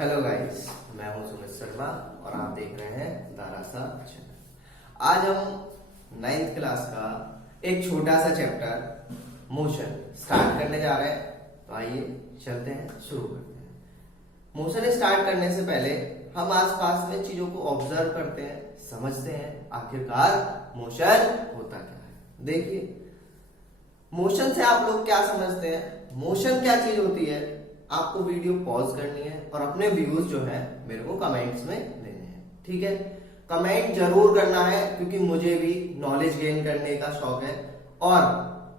Hello guys, मैं हूं सुमित शर्मा और आप देख रहे हैं दारासा चैनल। आज हम 9th क्लास का एक छोटा सा चैप्टर मोशन स्टार्ट करने जा रहे हैं। तो आइए चलते हैं, शुरू करते हैं। मोशन स्टार्ट करने से पहले हम आसपास में चीजों को ऑब्जर्व करते हैं, समझते हैं आखिरकार मोशन होता क्या है। देखिए, मोशन से आप लोग क्या समझते हैं, मोशन क्या चीज होती है। आपको वीडियो पॉज करनी है और अपने व्यूज जो है मेरे को कमेंट्स में देने हैं, ठीक है। कमेंट जरूर करना है क्योंकि मुझे भी नॉलेज गेन करने का शौक है और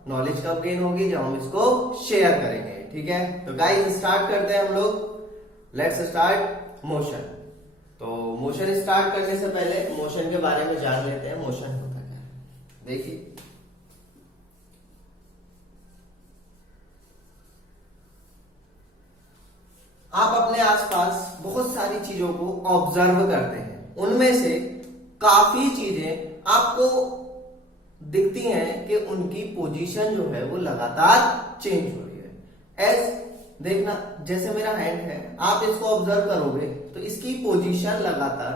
नॉलेज कब गेन होगी, जब हम इसको शेयर करेंगे, ठीक है। तो गाइस स्टार्ट करते हैं हम लोग। Let's start motion. तो मोशन स्टार्ट करने से पहले मोशन के बारे में जान लेते हैं, मोशन होता क्या है। देखिए, आप अपने आसपास बहुत सारी चीजों को ऑब्जर्व करते हैं, उनमें से काफी चीजें आपको दिखती हैं कि उनकी पोजीशन जो है वो लगातार चेंज हो रही है। देखना, जैसे मेरा हैंड है, आप इसको ऑब्जर्व करोगे तो इसकी पोजीशन लगातार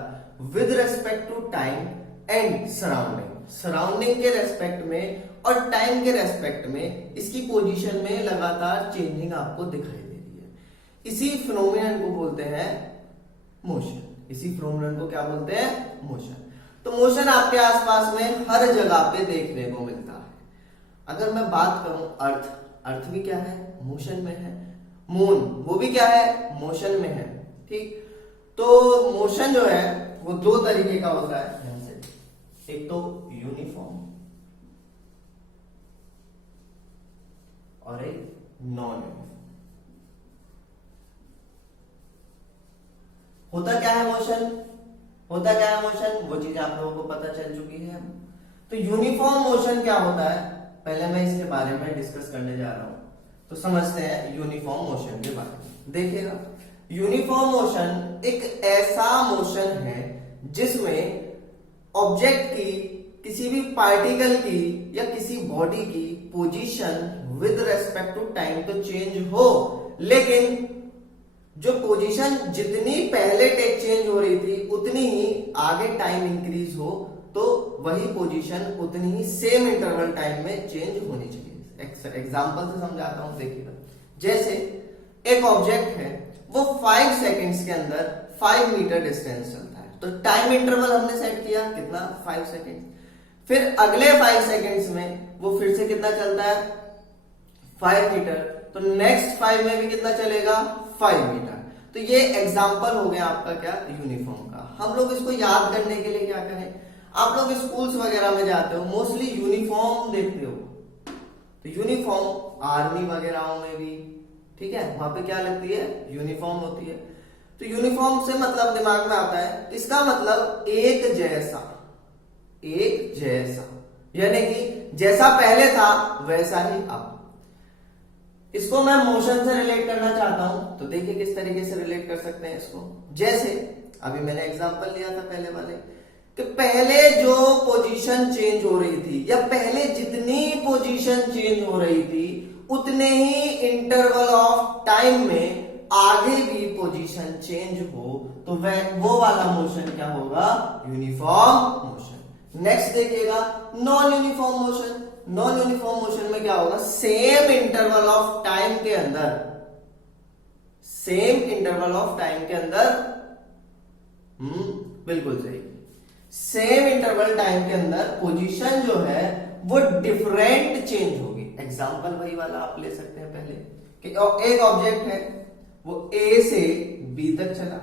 with respect to time and surrounding के रेस्पेक्ट में और टाइम के रेस्पेक्ट में इसकी पोजीशन में लगातार चेंजिंग आपको दिखाई दे रही है। इसी फिनोमिनन को बोलते हैं मोशन। इसी फिनोमिनन को क्या बोलते हैं, मोशन। तो मोशन आपके आसपास में हर जगह पे देखने को मिलता है। अगर मैं बात करूं अर्थ भी क्या है, मोशन में है। मून, वो भी क्या है, मोशन में है, ठीक। तो मोशन जो है वो दो तरीके का होता है ध्यान से। एक तो यूनिफॉर्म और एक नॉन यूनिफॉर्म। होता क्या है मोशन, वो चीज आप लोगों को पता चल चुकी है। तो यूनिफॉर्म मोशन क्या होता है, पहले मैं इसके बारे में डिस्कस करने जा रहा हूं। तो समझते हैं यूनिफॉर्म मोशन के बारे में। देखिएगा, यूनिफॉर्म मोशन एक ऐसा मोशन है जिसमें ऑब्जेक्ट की, किसी भी पार्टिकल की या किसी बॉडी की position with respect to time तो चेंज हो, लेकिन जो पोजीशन जितनी पहले टेक चेंज हो रही थी उतनी ही आगे टाइम इंक्रीज हो, तो वही पोजीशन उतनी ही सेम इंटरवल टाइम में चेंज होनी चाहिए। एग्जांपल से समझाता हूं, देखिएगा। जैसे एक ऑब्जेक्ट है, वो 5 सेकंड्स के अंदर 5 मीटर डिस्टेंस चलता है, तो टाइम इंटरवल हमने सेट किया कितना, 5 सेकंड। फिर अगले 5 सेकंड्स में वो फिर से कितना चलता है, 5 मीटर। तो नेक्स्ट 5 में भी कितना चलेगा, 5 मीटर। तो ये एग्जांपल हो गया आपका क्या, यूनिफॉर्म का। हम लोग इसको याद करने के लिए क्या करें, आप लोग स्कूल्स वगैरह में जाते हो, मोस्टली यूनिफॉर्म देखते हो। तो यूनिफॉर्म आर्मी वगैरह में भी, ठीक है, वहां पे क्या लगती है, यूनिफॉर्म होती है। तो यूनिफॉर्म से मतलब दिमाग में आता है, इसका मतलब एक जैसा, यानी कि जैसा पहले था वैसा ही अब। इसको मैं मोशन से रिलेट करना चाहता हूं, तो देखिए किस तरीके से रिलेट कर सकते हैं इसको। जैसे अभी मैंने एग्जांपल लिया था पहले वाले, कि पहले जो पोजीशन चेंज हो रही थी या पहले जितनी पोजीशन चेंज हो रही थी उतने ही इंटरवल ऑफ टाइम में आगे भी पोजीशन चेंज हो, तो वो वाला मोशन क्या होगा, यूनिफॉर्म मोशन। नेक्स्ट देखिएगा, non uniform motion. Non uniform motion में क्या होगा, सेम इंटरवल ऑफ टाइम के अंदर बिल्कुल सही, सेम इंटरवल टाइम के अंदर पोजीशन जो है वो डिफरेंट चेंज होगी। एग्जांपल वही वाला आप ले सकते हैं पहले, कि एक ऑब्जेक्ट है, वो ए से बी तक चला,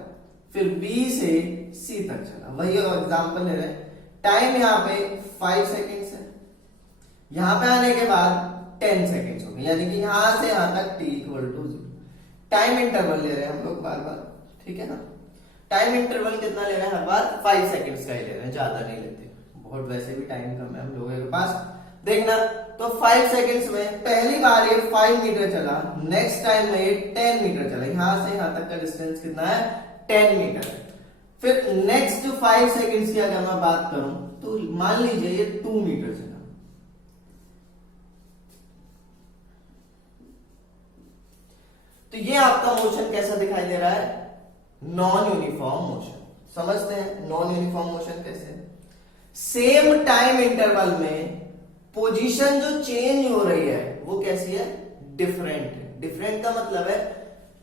फिर बी से सी तक चला, वही एग्जांपल ले रहे हैं। टाइम यहाँ पे 5 सेकेंड्स है, यहां पे आने के बाद 10 सेकेंड्स हो गए, यानी कि यहां से यहां तक t = 0। टाइम इंटरवल ले रहे हैं हम लोग बार बार, ठीक है ना। टाइम इंटरवल कितना ले रहे हैं हर बार, 5 सेकेंड्स का ही ले रहे हैं, ज्यादा नहीं लेते, बहुत वैसे भी टाइम कम है हम लोगों के पास। देखना, तो 5 सेकेंड्स में पहली बार ये 5 मीटर चला, नेक्स्ट टाइम में ये 10 मीटर चला, यहां से यहां तक का डिस्टेंस कितना है, 10 मीटर। फिर नेक्स्ट 5 सेकेंड्स की अगर मैं बात करूं तो मान लीजिए ये 2 मीटर चला। तो ये आपका मोशन कैसा दिखाई दे रहा है, नॉन यूनिफॉर्म मोशन। समझते हैं नॉन यूनिफॉर्म मोशन कैसे? सेम टाइम इंटरवल में पोजीशन जो चेंज हो रही है वो कैसी है? डिफरेंट है। डिफरेंट का मतलब है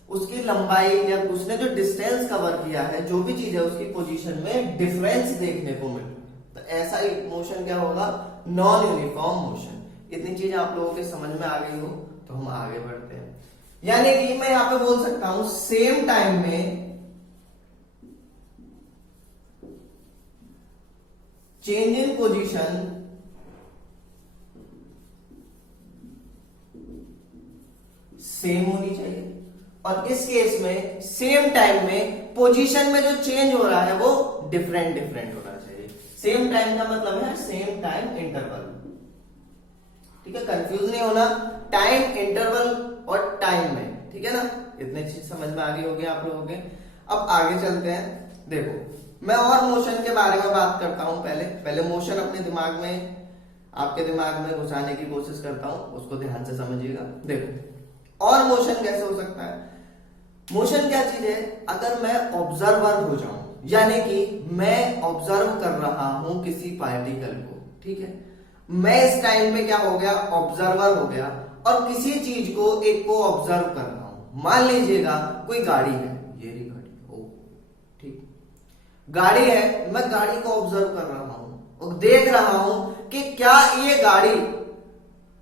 उसकी लंबाई या उसने जो डिस्टेंस कवर किया है, जो भी चीज है उसकी पोजीशन में डिफरेंस देखने को मिल रहा है। तो ऐसा ही मोशन क्या होगा? Non uniform motion. इतनी चीज आप लोगों के समझ में आ गई हो तो हम आगे बढ़ते हैं। यानी कि मैं यहां पे बोल सकता हूं सेम टाइम में चेंज इन पोजीशन सेम होनी चाहिए, और इस केस में सेम टाइम में पोजीशन में जो चेंज हो रहा है वो डिफरेंट डिफरेंट होना चाहिए। सेम टाइम का मतलब है सेम टाइम इंटरवल। ठीक है, कंफ्यूज नहीं होना टाइम इंटरवल और टाइम में। ठीक है ना, इतने चीज समझ में आ गई होगी आप लोगों के। अब आगे चलते हैं। देखो मैं और मोशन के बारे में बात करता हूं। पहले मोशन अपने दिमाग में, आपके दिमाग में घुसाने की कोशिश करता हूं, उसको ध्यान से समझिएगा। देखो और मोशन कैसे हो सकता है? मोशन क्या चीज है? अगर मैं ऑब्जर्वर हो जाऊं, यानी कि मैं ऑब्जर्व कर रहा हूं किसी पार्टिकल को, ठीक है, मैं इस टाइम पे क्या हो गया? ऑब्जर्वर हो गया, और किसी चीज को एक को ऑब्जर्व कर रहा हूं। मान लीजिएगा कोई गाड़ी है, ये रही गाड़ी, ओ ठीक, गाड़ी है, मैं गाड़ी को ऑब्जर्व कर रहा हूं और देख रहा हूं कि क्या ये गाड़ी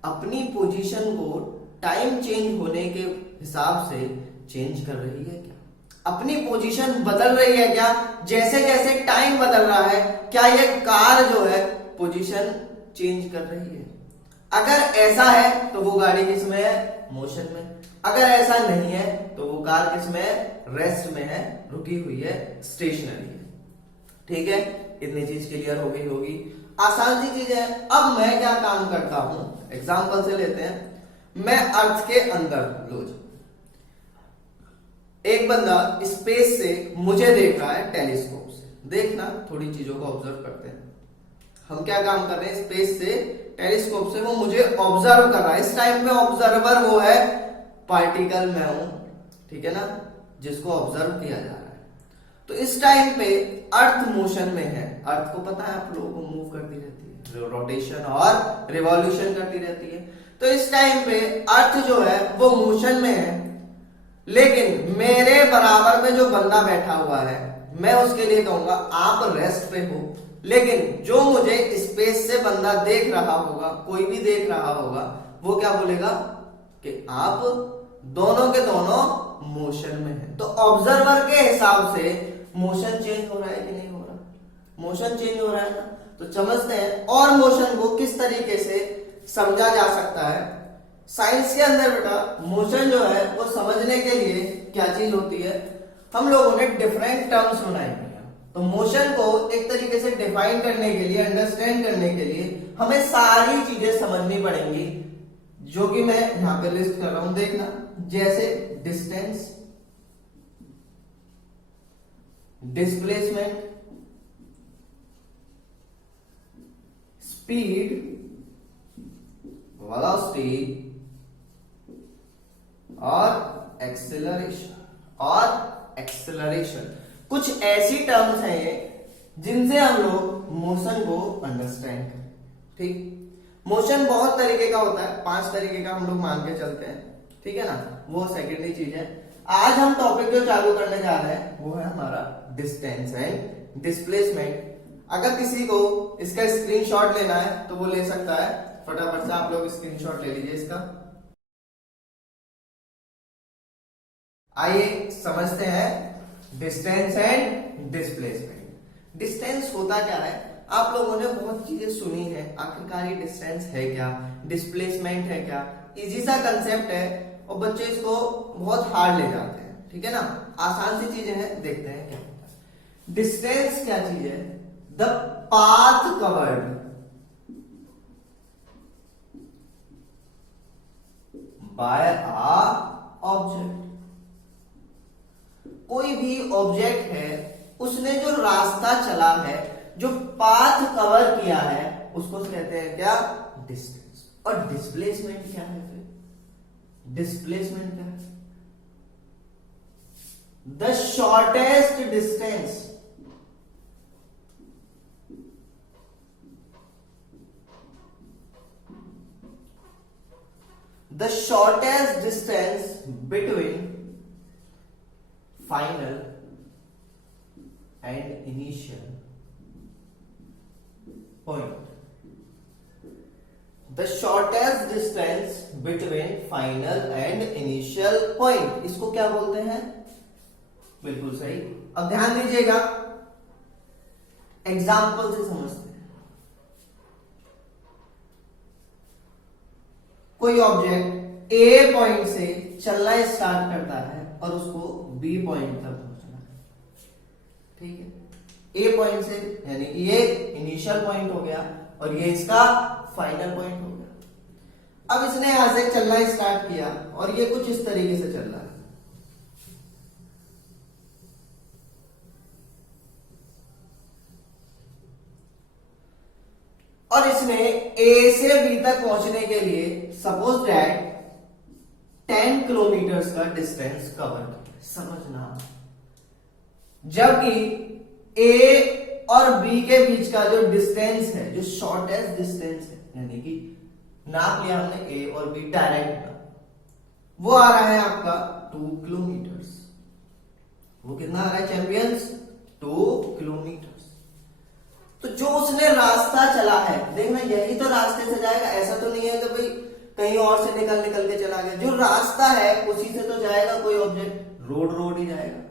अपनी पोजीशन को टाइम चेंज होने के हिसाब से चेंज कर रही है क्या? अपनी पोजीशन बदल रही है क्या? जैसे जैसे टाइम बदल रहा है, क्या ये कार जो है पोजीशन चेंज कर रही है? अगर ऐसा है तो वो गाड़ी किस में है? मोशन में। अगर ऐसा नहीं है तो वो कार किस में है? रेस्ट में है, रुकी हुई है, स्टेशनरी है। ठीक है, इतनी चीज क्लियर हो गई होगी। आसान सी चीज है। अब मैं क्या काम करता हूं, एग्जांपल से लेते हैं। मैं अर्थ के अंदर लो, एक बंदा स्पेस से मुझे देख रहा है टेलीस्कोप से। देखना, थोड़ी चीजों को ऑब्जर्व करते हैं। हम क्या काम कर रहे हैं? स्पेस से, टेलीस्कोप से वो मुझे ऑब्जर्व कर रहा है। इस टाइम पे ऑब्जर्वर वो है, पार्टिकल मैं हूं, ठीक है ना, जिसको ऑब्जर्व किया जा रहा है। तो इस टाइम पे अर्थ मोशन में है। अर्थ को पता है आप लोगों को, मूव करती रहती है, रोटेशन और रिवॉल्यूशन करती रहती है। तो इस टाइम पे अर्थ जो है वो मोशन में है, लेकिन मेरे बराबर में जो बंदा बैठा हुआ है, मैं उसके लिए कहूंगा आप रेस्ट पे हो। लेकिन जो मुझे स्पेस से बंदा देख रहा होगा, कोई भी देख रहा होगा, वो क्या बोलेगा? कि आप दोनों के दोनों मोशन में है। तो ऑब्जर्वर के हिसाब से मोशन चेंज हो रहा है कि नहीं हो रहा? मोशन चेंज हो रहा है ना। तो समझते हैं और मोशन को किस तरीके से समझा जा सकता है। साइंस के अंदर बेटा मोशन जो है वो समझने के लिए क्या चीज होती है, हम लोगों ने डिफरेंट टर्म्स बनाई हुई हैं। तो मोशन को एक तरीके से डिफाइन करने के लिए, अंडरस्टैंड करने के लिए हमें सारी चीजें समझनी पड़ेंगी, जो कि मैं यहां पे लिस्ट कर रहा हूं। देखना, जैसे डिस्टेंस, डिस्प्लेसमेंट, स्पीड, वेलोसिटी और एक्सेलरेशन कुछ ऐसी टर्म्स हैं ये जिनसे हम लोग मोशन को अंडरस्टैंड करें। ठीक, मोशन बहुत तरीके का होता है, 5 तरीके का हम लोग मान के चलते हैं, ठीक है ना, वो सेकेंडरी चीज है। आज हम टॉपिक जो चालू करने जा रहे हैं वो है हमारा डिस्टेंस एंड डिस्प्लेसमेंट। अगर किसी को इसका स्क्रीनशॉट लेना है तो वो ले सकता है, फटाफट से आप लोग स्क्रीनशॉट ले लीजिए इसका। आइए समझते हैं डिस्टेंस एंड डिस्प्लेसमेंट। डिस्टेंस होता क्या है? आप लोगों ने बहुत चीजें सुनी है, आखिरकार ये डिस्टेंस है क्या, डिस्प्लेसमेंट है क्या। इजी सा कंसेप्ट है और बच्चे इसको बहुत हार्ड ले जाते हैं, ठीक है ना। आसान सी चीजें हैं, देखते हैं क्या होता है। डिस्टेंस क्या चीज है? The path covered by a object. कोई भी ऑब्जेक्ट है, उसने जो रास्ता चला है, जो पाथ कवर किया है, उसको कहते हैं क्या? डिस्टेंस। और डिस्प्लेसमेंट क्या है? फिर डिस्प्लेसमेंट क्या है? The shortest distance, the shortest distance between final and initial point, the shortest distance between final and initial point, इसको क्या बोलते हैं? बिल्कुल सही। अब ध्यान दीजिएगा, एग्जाम्पल से समझते हैं। कोई ऑब्जेक्ट ए पॉइंट से चलना स्टार्ट करता है और उसको बी पॉइंट तक पहुंचना है, ठीक है। ए पॉइंट से यानी ये इनिशियल पॉइंट हो गया और ये इसका फाइनल पॉइंट हो गया। अब इसने यहां से चलना स्टार्ट किया और ये कुछ इस तरीके से चल रहा है, और इसने ए से बी तक पहुंचने के लिए सपोज दैट 10 किलोमीटर का डिस्टेंस कवर किया। समझना, जबकि ए और बी के बीच का जो डिस्टेंस है, जो शॉर्टेस्ट डिस्टेंस है, यानी कि नाप लिया हमने ए और बी डायरेक्ट का, वो आ रहा है आपका 2 किलोमीटर। वो कितना आ रहा है चैंपियंस? 2 किलोमीटर। तो जो उसने रास्ता चला है, देखना यही तो रास्ते से जाएगा, ऐसा तो नहीं है कि भाई कहीं और से निकल के चला गया। जो रास्ता है उसी से तो जाएगा कोई ऑब्जेक्ट, रोड ही जाएगा।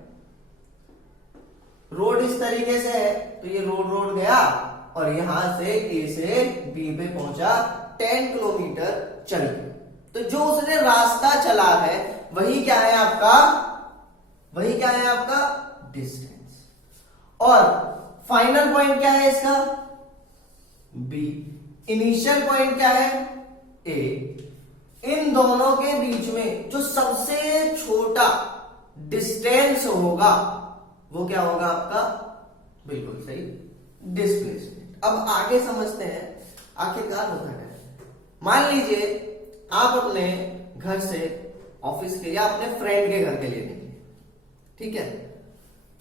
रोड इस तरीके से है तो ये रोड गया और यहां से ए से बी पे पहुंचा, 10 किलोमीटर चल गया। तो जो उसने रास्ता चला है वही क्या है आपका? वही क्या है आपका? डिस्टेंस। और फाइनल पॉइंट क्या है इसका? बी। इनिशियल पॉइंट क्या है? ए। इन दोनों के बीच में जो सबसे छोटा डिस्टेंस होगा वो क्या होगा आपका? बिल्कुल सही, डिस्प्लेसमेंट। अब आगे समझते हैं आखिरकार होता क्या है। मान लीजिए आप अपने घर से ऑफिस के या अपने फ्रेंड के घर के लिए निकले, ठीक है।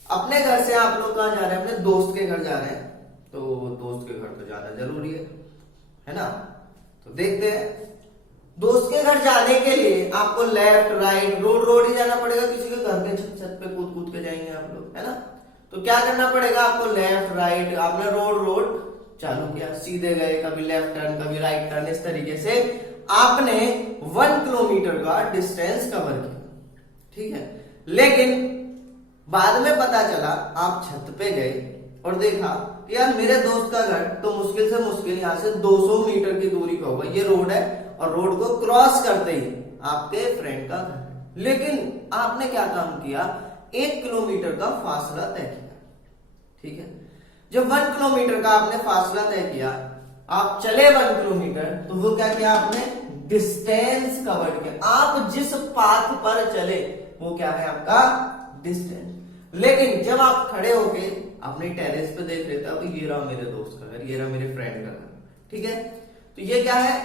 अपने घर से आप लोग कहां जा रहे हैं? अपने दोस्त के घर जा रहे हैं। तो दोस्त के घर तो जाना जरूरी है ना? तो देखते हैं, दोस्त के घर जाने के लिए आपको लेफ्ट राइट रोड ही जाना पड़ेगा। किसी के घर के छत पे कूद के जाएंगे आप लोग, है ना? तो क्या करना पड़ेगा आपको? लेफ्ट राइट, आपने रोड चालू किया, सीधे गए, कभी लेफ्ट टर्न कभी राइट टर्न, इस तरीके से आपने 1 किलोमीटर का डिस्टेंस कवर किया, ठीक है। लेकिन बाद में पता चला, आप छत पे गए और देखा कि यार मेरे दोस्त का घर तो मुश्किल से मुश्किल यहां से 200 मीटर की दूरी का होगा। ये रोड है और रोड को क्रॉस करते ही आपके फ्रेंड का घर है। लेकिन आपने क्या काम किया? 1 किलोमीटर का फासला तय किया, ठीक है। जब 1 किलोमीटर का आपने फासला तय किया, आप चले 1 किलोमीटर, तो वो क्या किया आपने? डिस्टेंस कवर किया। आप जिस पाथ पर चले वो क्या है आपका? डिस्टेंस। लेकिन जब आप खड़े होके अपने टेरेस पे देख रहे थे, अब ये रहा मेरे दोस्त का घर, ये रहा मेरे फ्रेंड का घर, ठीक है। तो ये क्या है?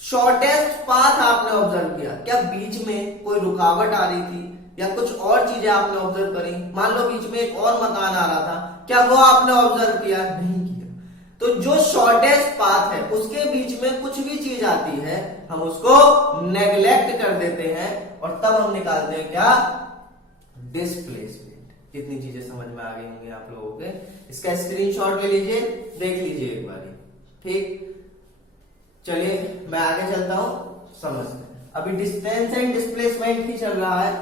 शॉर्टेस्ट पाथ आपने ऑब्जर्व किया। क्या बीच में कोई रुकावट आ रही थी या कुछ और चीजें आपने ऑब्जर्व करी? मान लो बीच में एक और मकान आ रहा था, क्या वो आपने ऑब्जर्व किया? नहीं किया। तो जो शॉर्टेस्ट पाथ है उसके बीच में कुछ भी चीज आती है, हम उसको नेग्लेक्ट कर देते हैं और तब हम निकालते हैं क्या? डिस्प्लेसमेंट। कितनी चीजें समझ में आ गई होंगी आप लोगों के। इसका स्क्रीनशॉट ले लीजिए, देख लीजिए एक बार, ठीक। चलिए मैं आगे चलता हूं, समझते हैं। अभी डिस्टेंस एंड डिस्प्लेसमेंट ही चल रहा है,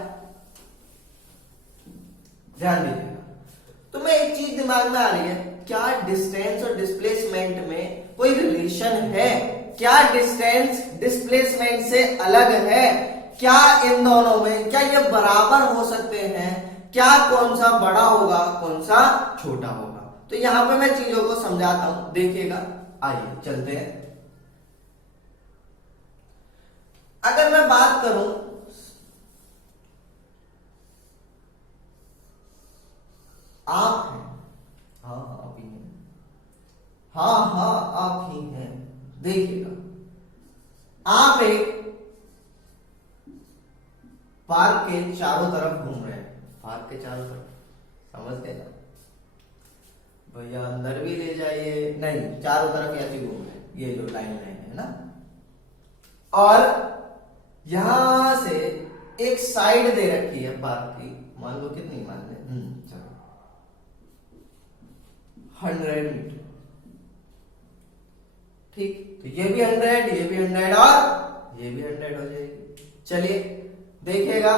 ध्यान दीजिएगा। तो मैं एक चीज दिमाग में आ रही है, क्या डिस्टेंस और डिस्प्लेसमेंट में कोई रिलेशन है? क्या डिस्टेंस डिस्प्लेसमेंट से अलग है? क्या इन दोनों में, क्या ये बराबर हो सकते हैं? क्या कौन सा बड़ा होगा, कौन सा छोटा होगा? तो यहां पे मैं चीजों को समझाता हूं, देखिएगा। आइए चलते हैं। अगर मैं बात करूं, आप हैं, हाँ आप ही हैं, हाँ आप ही हैं। देखिएगा, आप एक पार्क के चारों तरफ घूम रहे हैं, फार्क के चारों तरफ, समझ गए ना भैया? अंदर भी ले जाइए, नहीं चारों तरफ ऐसे घूम रहे, ये जो लाइन लाइन है ना। और यहां से एक साइड दे रखी है पार्क की, मान लो कितनी, मान ले चलो 100 मीटर, ठीक। तो ये भी 100, ये भी 100 और ये भी 100 हो जाएगी। चलिए देखिएगा,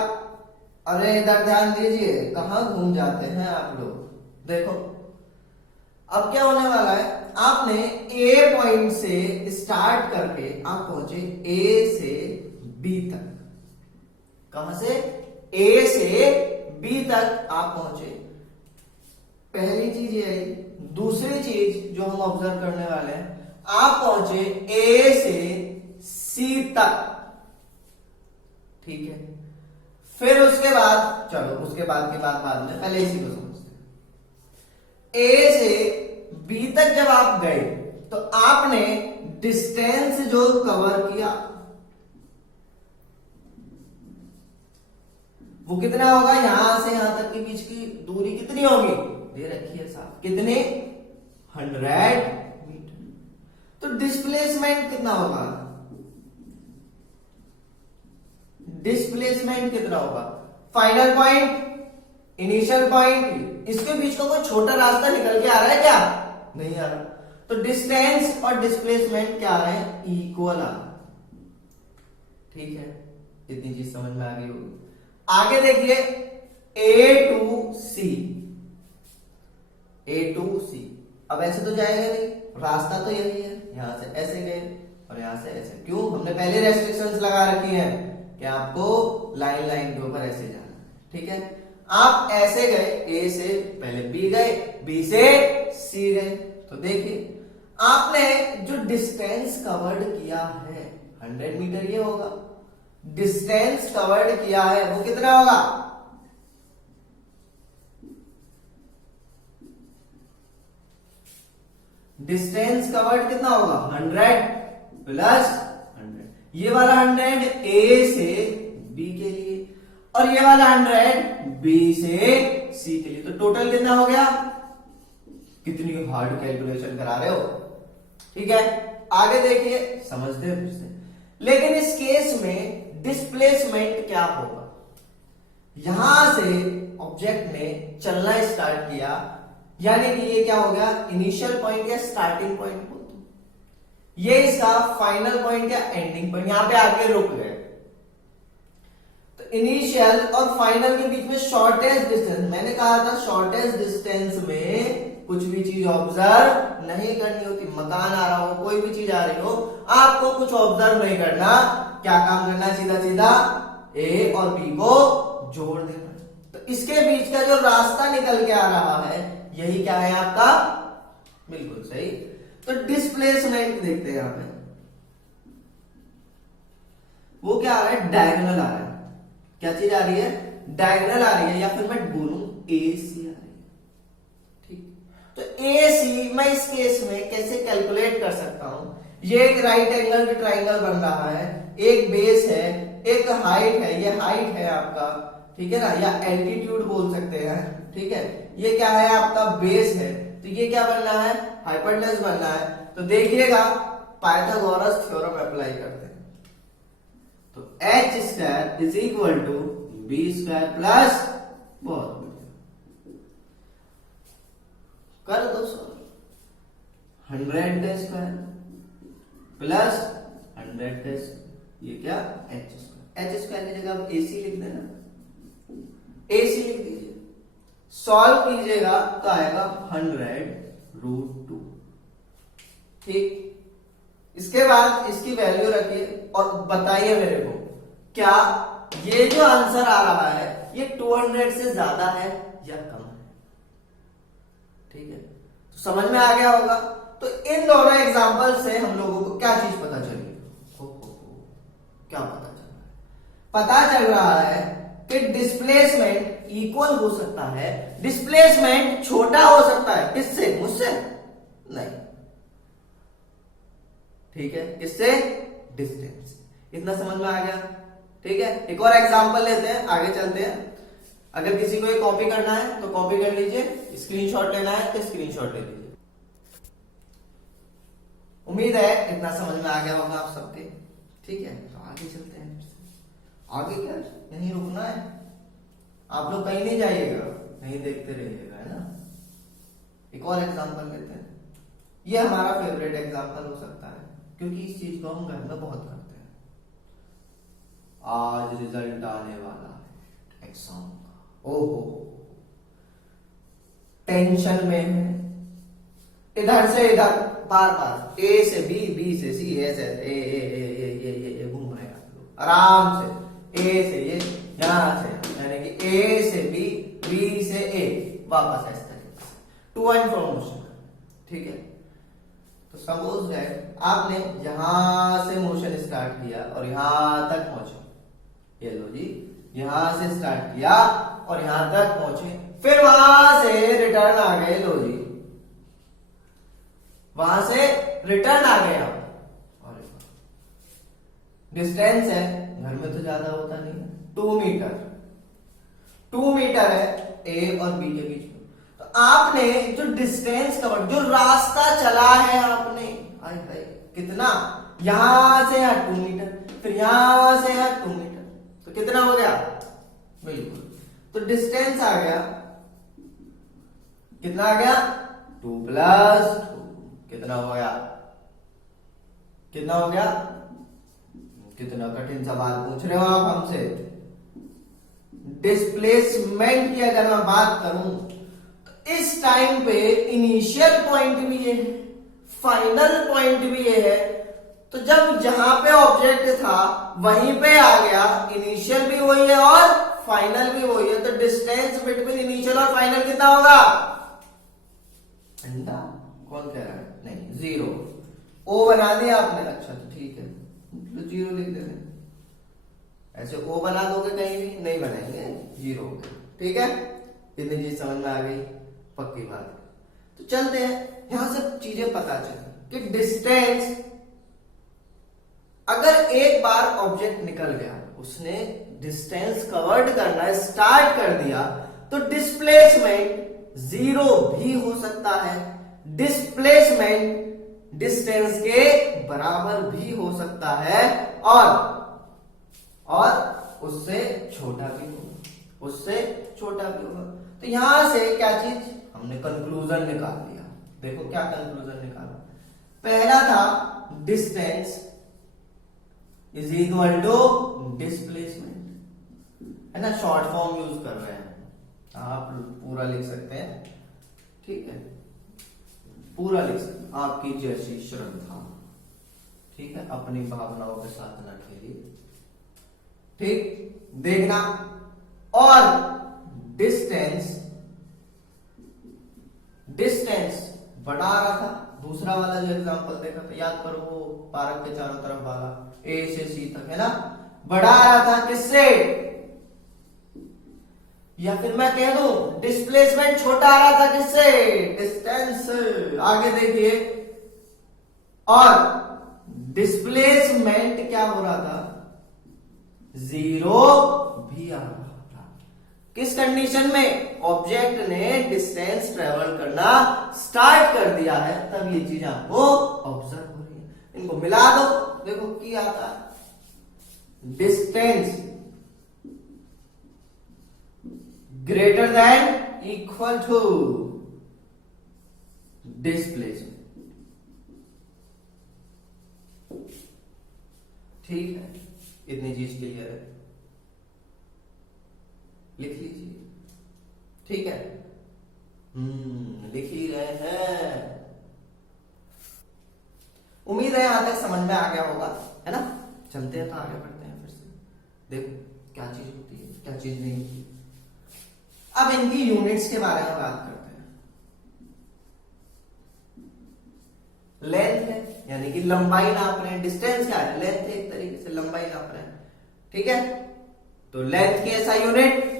अरे इधर ध्यान दीजिए, कहां घूम जाते हैं आप लोग। देखो अब क्या होने वाला है, आपने ए पॉइंट से स्टार्ट करके आप पहुंचे ए से बी तक। कहां से? ए से बी तक आप पहुंचे। पहली चीज ये आई। दूसरी चीज जो हम ऑब्जर्व करने वाले हैं, आप पहुंचे ए से सी तक, ठीक है। फिर उसके बाद, चलो उसके बाद की बात बाद में, पहले इसी को समझते हैं। ए से बी तक जब आप गए तो आपने डिस्टेंस जो कवर किया वो कितना होगा? यहां से यहां तक के बीच की दूरी कितनी होगी? दे रखी है साहब, कितने? 100 मीटर। तो डिस्प्लेसमेंट कितना होगा? डिस्प्लेसमेंट कितना होगा? फाइनल पॉइंट, इनिशियल पॉइंट, इसके बीच का कोई छोटा रास्ता निकल के आ रहा है क्या? नहीं आ रहा। तो डिस्टेंस और डिस्प्लेसमेंट क्या आ रहे हैं? इक्वल आ रहा, ठीक है। इतनी चीज समझ में आ गई होगी। आगे देखिए, ए टू सी, ए टू सी। अब ऐसे तो जाएगा नहीं, रास्ता तो यही है, यहां से ऐसे गए और यहां से ऐसे। क्यों? हमने पहले रेस्ट्रिक्शंस लगा रखी है कि आपको लाइन लाइन के ऊपर ऐसे जाना, ठीक है। आप ऐसे गए, ए से पहले बी गए, बी से सी गए। तो देखिए आपने जो डिस्टेंस कवर्ड किया है 100 मीटर ये होगा। डिस्टेंस कवर्ड किया है वो कितना होगा? डिस्टेंस कवर्ड कितना होगा? 100 प्लस 100। ये वाला 100 ए से बी के लिए और ये वाला 100 बी से सी के लिए। तो टोटल कितना हो गया? कितनी हार्ड कैलकुलेशन करा रहे हो, ठीक है। आगे देखिए, समझते हैं फिर से। लेकिन इस केस में डिस्प्लेसमेंट क्या होगा? यहां से ऑब्जेक्ट ने चलना स्टार्ट किया, यानी कि ये क्या हो गया? इनिशियल पॉइंट या स्टार्टिंग पॉइंट बोलते हैं, ये इसका फाइनल पॉइंट या एंडिंग पॉइंट, यहां पे आके रुक गए। तो इनिशियल और फाइनल के बीच में शॉर्टेस्ट डिस्टेंस, मैंने कहा था शॉर्टेस्ट डिस्टेंस में कुछ भी चीज ऑब्जर्व नहीं करनी होती। मकान आ रहा हो, कोई भी चीज आ रही हो, आपको कुछ ऑब्जर्व नहीं करना। क्या काम करना? सीधा सीधा ए और बी को जोड़ देना। तो इसके बीच का जो रास्ता निकल के आ रहा है यही क्या है आपका? बिल्कुल सही। तो डिस्प्लेसमेंट देखते हैं यहां पे, वो क्या आ रहा है? डायगोनल आ रहा है। क्या चीज आ रही है? डायगोनल आ रही है, या फिर मैं बोलूं ए सी आ रही है, ठीक। तो ए सी मैं इस केस में कैसे कैलकुलेट कर सकता हूं? ये एक राइट एंगल ट्राइंगल बन रहा है, एक बेस है, एक हाइट है, ये हाइट है आपका, ठीक है ना, या एल्टीट्यूड बोल सकते हैं, ठीक है। ये क्या है? आपका बेस है। तो ये क्या बनना है? हाइपोटेनस बनना है। तो देखिएगा पाइथागोरस थ्योरम अप्लाई करते हैं। तो H square is equal to B square plus, बहुत कर दो, 100 का स्क्वायर प्लस 100 का स्क्वायर, ये क्या? H square. एच स्क्वायर की जगह आप एसी लिख देना, एसी लिख दीजिए। सॉल्व कीजिएगा तो आएगा 100√2, ठीक। इसके बाद इसकी वैल्यू रखिए और बताइए मेरे को, क्या ये जो आंसर आ रहा है ये 200 से ज्यादा है या कम है? ठीक है, तो समझ में आ गया होगा। तो इन दोनों एग्जांपल से हम लोगों को क्या चीज पता चली? क्या पता चल रहा है? पता चल रहा है कि डिस्प्लेसमेंट इक्वल हो सकता है, डिस्प्लेसमेंट छोटा हो सकता है। किससे? मुझसे नहीं, ठीक है। किससे? डिस्टेंस। इतना समझ में आ गया, ठीक है। एक और एग्जांपल लेते हैं, आगे चलते हैं। अगर किसी को ये कॉपी करना है तो कॉपी कर लीजिए, स्क्रीनशॉट लेना है तो स्क्रीनशॉट ले लीजिए। उम्मीद है इतना समझ में आ गया होगा आप सबके। ठीक है, तो आगे चलते हैं। आगे क्या, यहीं रुकना है, आप लोग कहीं नहीं जाइएगा, नहीं देखते रहिएगा, है ना। एक और एग्जांपल लेते हैं। ये हमारा फेवरेट एग्जांपल हो सकता है क्योंकि इस चीज को हम घर में बहुत करते हैं। आज रिजल्ट आने वाला है एग्जाम का, ओहो टेंशन में है, इधर से इधर बार बार ए से बी से सी ऐसे ए घूम रहे हैं आप लोग आराम से, ए से ये यहां से, यानी कि ए से बी से ए वापस इस तरीके से टू एंड फ्रो मोशन। ठीक है, तो सपोज दैट आपने यहां से मोशन स्टार्ट किया और यहां तक पहुंचे, ये लो जी, यहां से स्टार्ट किया और यहां तक पहुंचे, फिर वहां से रिटर्न आ गए, लो जी वहां से रिटर्न आ गए आप, और डिस्टेंस है, घर में तो ज्यादा होता नहीं है, 2 मीटर है ए और बी के बीच में। तो आपने जो डिस्टेंस कवर, जो रास्ता चला है आपने, हाय हाय कितना, यहां से यहां 2 मीटर, फिर यहां से यहां 2 मीटर, तो कितना हो गया, बिल्कुल, तो डिस्टेंस आ गया, कितना आ गया, 2 + 2, कितना हो गया, कितना हो गया, कितना कठिन सवाल पूछ रहे हो आप हमसे। डिस्प्लेसमेंट की अगर मैं बात करूं तो इस टाइम पे इनिशियल पॉइंट भी ये है, फाइनल पॉइंट भी ये है, तो जब जहां पे ऑब्जेक्ट था वहीं पे आ गया, इनिशियल भी वही है और फाइनल भी वही है, तो डिस्टेंस बिटवीन इनिशियल और फाइनल कितना होगा, अंडा, कौन कह रहा है, नहीं 0, ओ बना दिया आपने, अच्छा तो ठीक है, तो 0 लिख देते हैं, ऐसे ओ बना दोगे कहीं भी नहीं बनाएंगे, 0, ठीक है, इतनी चीज समझ में आ गई, पक्की बात। तो चलते हैं, यहां से चीजें पता चली कि डिस्टेंस, अगर एक बार ऑब्जेक्ट निकल गया, उसने डिस्टेंस कवर्ड करना स्टार्ट कर दिया, तो डिस्प्लेसमेंट 0 भी हो सकता है, डिस्प्लेसमेंट डिस्टेंस के बराबर भी हो सकता है, और उससे छोटा भी होगा, उससे छोटा भी होगा। तो यहां से क्या चीज, हमने कंक्लूजन निकाल लिया। देखो क्या कंक्लूजन निकाला, पहला था distance is equal to displacement, है ना, शॉर्ट फॉर्म यूज कर रहे हैं, आप पूरा लिख सकते हैं, ठीक है, पूरा लिख सकते हैं, आपकी जैसी श्रद्धा, ठीक है, अपनी भावनाओं के साथ न खेलिए, ठीक, देखना। और डिस्टेंस बढ़ा रहा था, दूसरा वाला जो एग्जांपल देखा था, याद करो वो पार्क के चारों तरफ वाला, ए से सी तक, है ना, बढ़ा रहा था किससे, या फिर मैं कह दूं डिस्प्लेसमेंट छोटा आ रहा था किससे, डिस्टेंस, आगे देखिए, और डिस्प्लेसमेंट क्या हो रहा था, 0 भी आ रहा था। किस कंडीशन में, ऑब्जेक्ट ने डिस्टेंस ट्रेवल करना स्टार्ट कर दिया है, तब ये चीज आपको ऑब्जर्व हो रही है। इनको मिला दो, देखो क्या आता है, distance greater than equal to displacement, ठीक है, इतनी चीज क्लियर है, लिख लीजिए, ठीक है, लिख ही रहे हैं। उम्मीद है यहां तक समझ में आ गया होगा, है ना। चलते हैं, तो आगे बढ़ते हैं फिर से, देखो क्या चीज होती है, क्या चीज नहीं होती। अब इनकी यूनिट्स के बारे में बात करते हैं। लेंथ है, यानी कि लंबाई नाप रहे हैं, डिस्टेंस क्या है, लेंथ है, एक तरीके से लंबाई नाप रहे हैं, ठीक है, तो लेंथ की ऐसा यूनिट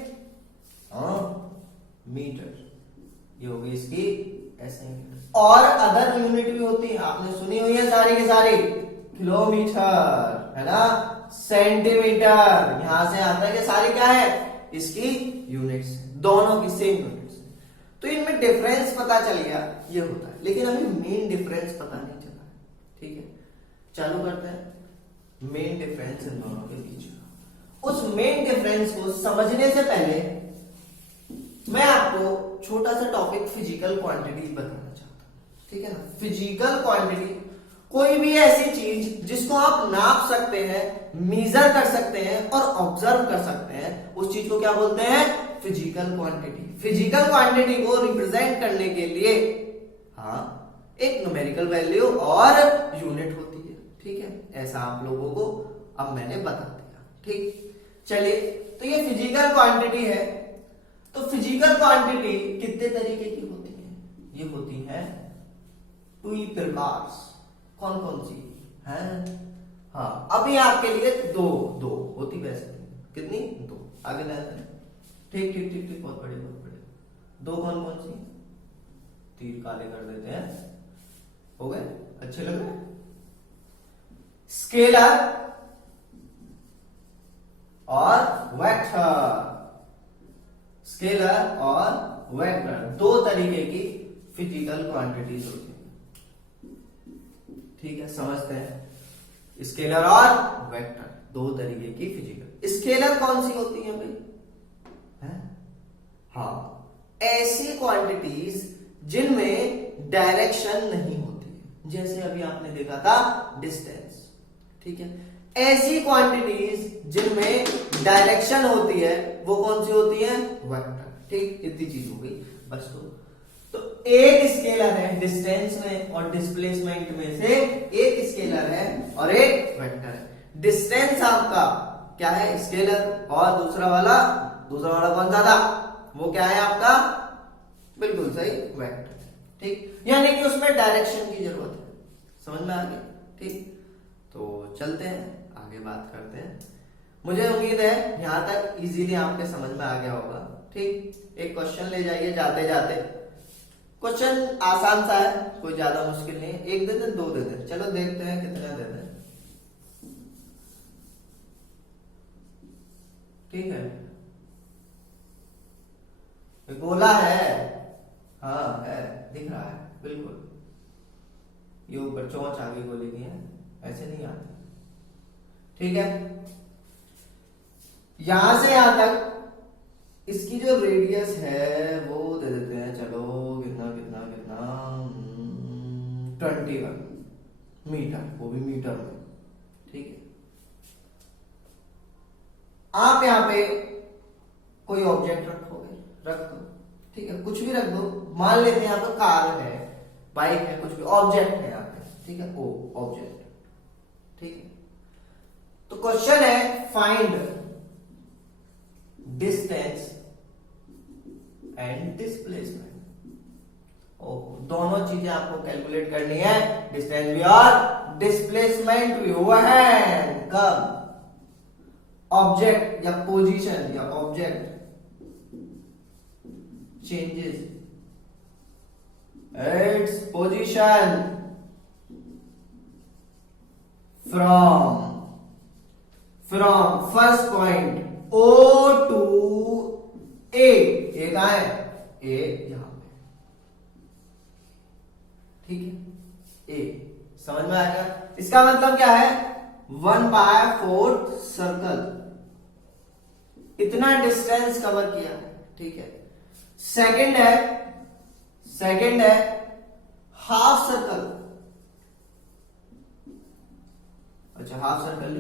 मीटर, ये होगी इसकी ऐसा यूनिट। और अदर यूनिट भी होती है, आपने सुनी हुई है सारी की सारी, किलोमीटर, है ना, सेंटीमीटर, यहां से आता है कि सारी क्या है इसकी यूनिट्स है, दोनों की सेम यूनिट्स है। तो इनमें डिफरेंस पता चल गया, ये होता है, लेकिन अभी मेन डिफरेंस पता नहीं चला है। ठीक है, चालू करते हैं मेन डिफरेंस इन दोनों के बीच का। उस मेन डिफरेंस को समझने से पहले मैं आपको छोटा सा टॉपिक फिजिकल क्वांटिटी बताना चाहता हूं। ठीक है ना, फिजिकल क्वांटिटी कोई भी ऐसी चीज जिसको आप नाप सकते हैं, मेजर कर सकते हैं और ऑब्जर्व कर सकते हैं, उस चीज को क्या बोलते हैं? Physical quantity. फिजिकल क्वांटिटी को रिप्रेजेंट करने के लिए हाँ एक न्यूमेरिकल वैल्यू और यूनिट होती है। ठीक है, ऐसा आप लोगों को अब मैंने बता दिया। ठीक, चलिए, तो ये फिजिकल क्वांटिटी है। तो फिजिकल क्वांटिटी कितने तरीके की होती है? ये होती है 2 प्रकार। कौन कौन सी है? हाँ, अभी आपके लिए दो होती, वैसे कितनी? 2। आगे जाते हैं। ठीक ठीक ठीक ठीक, बहुत बड़े बहुत बड़े। 2 कौन कौन सी? तीर काले कर देते हैं, हो गए, अच्छे लग रहे हैं। स्केलर और वेक्टर। स्केलर और वेक्टर 2 तरीके की फिजिकल क्वांटिटीज होती है। ठीक है, समझते हैं। स्केलर और वेक्टर 2 तरीके की फिजिकल। स्केलर कौन सी होती है भाई? हाँ, ऐसी क्वांटिटीज जिनमें डायरेक्शन नहीं होती है, जैसे अभी आपने देखा था डिस्टेंस। ठीक है, ऐसी क्वांटिटीज जिनमें डायरेक्शन होती है वो कौन सी होती है? वेक्टर। ठीक, इतनी चीज हो गई बस। तो एक स्केलर है डिस्टेंस में और डिस्प्लेसमेंट में से, एक स्केलर है और एक वेक्टर है। डिस्टेंस आपका क्या है? स्केलर। और दूसरा वाला कौन सा था? वो क्या है आपका? बिल्कुल सही, वेक्टर। ठीक, यानी कि उसमें डायरेक्शन की जरूरत है। समझ में आ गया? ठीक, तो चलते हैं आगे बात करते हैं। मुझे उम्मीद है यहां तक इजीली आपके समझ में आ गया होगा। ठीक, एक क्वेश्चन ले जाइए जाते जाते। क्वेश्चन आसान सा है, कोई ज्यादा मुश्किल नहीं है। 1 दे दे, 2 दे दे, चलो देखते हैं कितना दे दे। ठीक है, गोला है, हाँ है, दिख रहा है बिल्कुल। ये ऊपर चोंच आगे गोले की है, ऐसे नहीं आते। ठीक है, यहां से यहां तक इसकी जो रेडियस है वो दे देते हैं, चलो कितना कितना कितना 21 मीटर, वो भी मीटर में। ठीक है, आप यहां पे कोई ऑब्जेक्ट रखोगे, रख दो। ठीक है, कुछ भी रख दो। मान लेते हैं यहाँ पे कार है, बाइक है, कुछ भी ऑब्जेक्ट है यहाँ पे। ठीक है, ओ ऑब्जेक्ट। ठीक है, तो क्वेश्चन है फाइंड डिस्टेंस एंड डिस्प्लेसमेंट। दोनों चीजें आपको कैलकुलेट करनी है, डिस्टेंस भी और डिस्प्लेसमेंट भी। व्हेन कब ऑब्जेक्ट या पोजीशन या object changes its position from first point O to A। A कहां है? A यहां पे। ठीक है, A समझ में आ गया? इसका मतलब क्या है? 1/4 सर्कल, इतना डिस्टेंस कवर किया है। ठीक है, सेकंड है हाफ सर्कल। अच्छा, half circle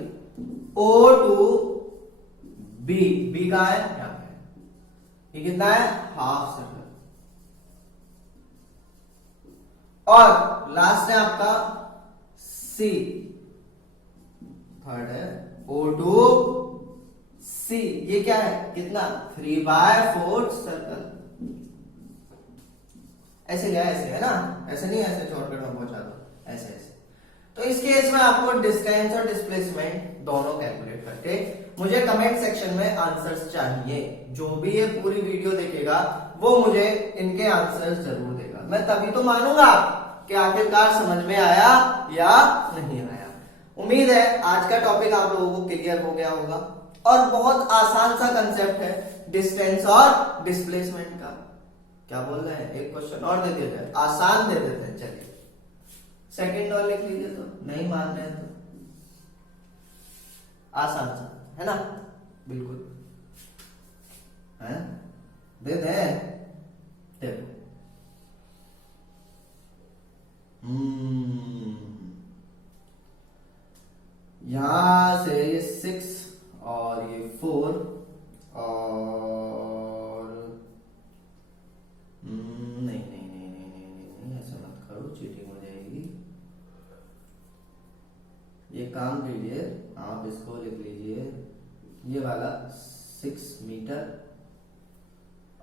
O to B। B का है यहां पे, ये कितना है? Half circle. और लास्ट है आपका C, थर्ड है O टू C। ये क्या है? कितना? 3/4 सर्कल। ऐसे गया, ऐसे है ना, ऐसे नहीं, ऐसे शॉर्टकट में पहुंचा दो, ऐसे ऐसे। तो इस केस में आपको डिस्टेंस और डिस्प्लेसमेंट दोनों कैलकुलेट करके मुझे कमेंट सेक्शन में आंसर्स चाहिए। जो भी ये पूरी वीडियो देखेगा वो मुझे इनके आंसर्स जरूर देगा। मैं तभी तो मानूंगा कि आखिरकार समझ में आया या नहीं आया। उम्मीद है आज का टॉपिक आप लोगों को क्लियर हो गया होगा। और बहुत आसान सा कंसेप्ट है डिस्टेंस और डिस्प्लेसमेंट का। क्या बोल रहे हैं, एक क्वेश्चन और दे दिया जाए, आसान दे देते हैं। चलिए सेकंड और लिख लीजिए, तो नहीं मान रहे हैं तो आसान सा है ना, बिल्कुल है, दे दें। देखो यहां से ये 6 और ये 4 और नहीं नहीं नहीं नहीं नहीं नहीं नहीं, ऐसा मत करो, चीटिंग हो जाएगी। ये काम कीजिए, आप इसको लिख लीजिए, ये वाला 6 मीटर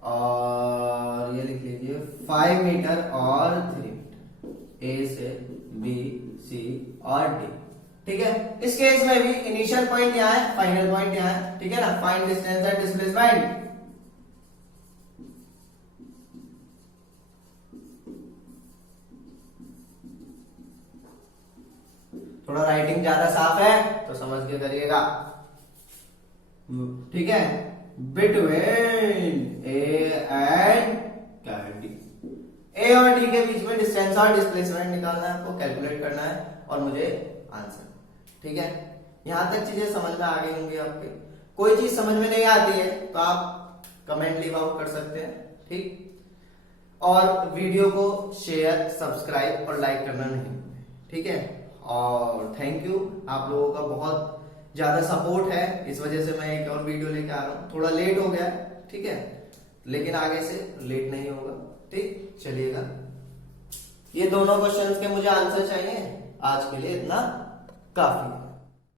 और ये लिख लीजिए 5 मीटर और 3 मीटर, ए से बी सी और डी। ठीक है, इस केस में भी इनिशियल पॉइंट यहाँ है, फाइनल पॉइंट यहाँ है। ठीक है ना, फाइंड डिस्टेंस एंड डिस्प्लेसमेंट। थोड़ा राइटिंग ज्यादा साफ है तो समझ के करिएगा। ठीक है, बिटवीन ए एंड डी, ए और डी के बीच में डिस्टेंस और डिस्प्लेसमेंट निकालना है आपको, कैलकुलेट करना है और मुझे आंसर। ठीक है, यहां तक चीजें समझ में आ गई होंगी आपके। कोई चीज समझ में नहीं आती है तो आप कमेंट लीव आउट कर सकते हैं। ठीक, और वीडियो को शेयर, सब्सक्राइब और लाइक करना नहीं। ठीक है, और थैंक यू, आप लोगों का बहुत ज्यादा सपोर्ट है, इस वजह से मैं एक और वीडियो लेके आ रहा हूँ। थोड़ा लेट हो गया, ठीक है, लेकिन आगे से लेट नहीं होगा। ठीक, चलिएगा, ये दोनों क्वेश्चंस के मुझे आंसर चाहिए, आज के लिए इतना काफी है।